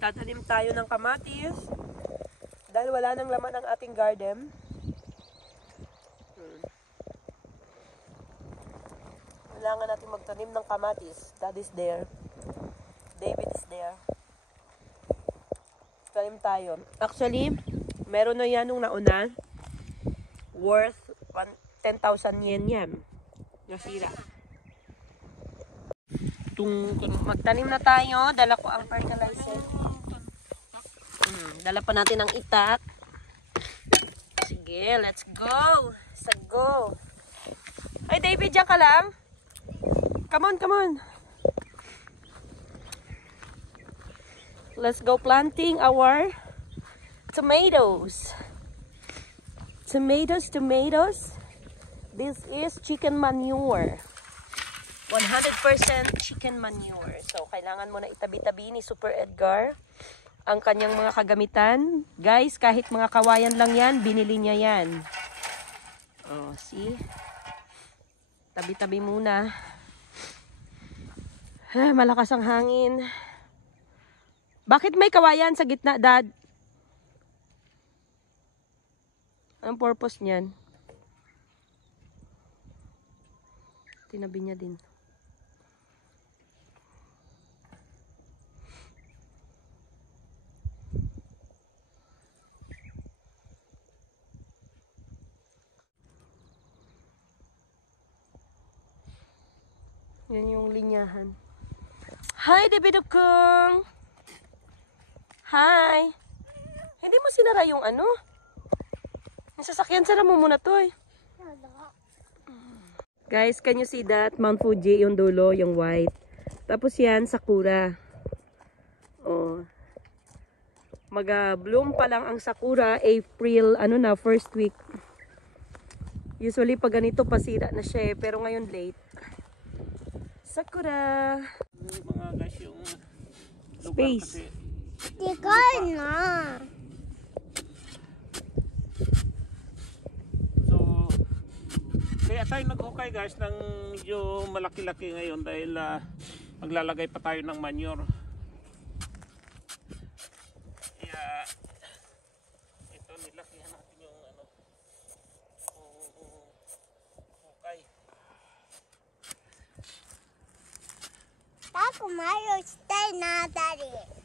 Magtatanim tayo ng kamatis. Dahil wala nang laman ang ating garden. Kailangan natin magtanim ng kamatis. Dad is there. David is there. Tanim tayo. Actually, meron na yan nung nauna. Worth 10,000 yen yan. Nasira. Magtanim na tayo. Dala ko ang fertilizer. Dala pa natin ang itak. Sige, let's go. Let's go. Ay, David, dyan ka lang. Come on, come on. Let's go planting our tomatoes. Tomatoes. This is chicken manure. 100% chicken manure. So, kailangan mo na itabi-tabi ni Super Edgar ang kanyang mga kagamitan. Guys, kahit mga kawayan lang yan, binili niya yan. Oh, see? Tabi-tabi muna. Malakas ang hangin. Bakit may kawayan sa gitna, Dad? Ang purpose niyan? Tinabi niya din. Yan yung linyahan. Hi, Debidokong! Hi! Hindi mo sinara yung ano? Yung sasakyan, sara mo muna to eh. Guys, can you see that? Mount Fuji, yung dulo, yung white. Tapos yan, sakura. Oh. Mag-bloom pa lang ang sakura, April, ano na, first week. Usually, pag ganito, pasira na siya eh. Pero ngayon, late. Sakura! Mga guys, yung Space. Tikay na. So, kaya tayo nag-hukay guys ng medyo malaki-laki ngayon dahil maglalagay pa tayo ng manure. Kaya ito nilakihan natin yung ano, hukay. Taco Mario stay na, Daddy.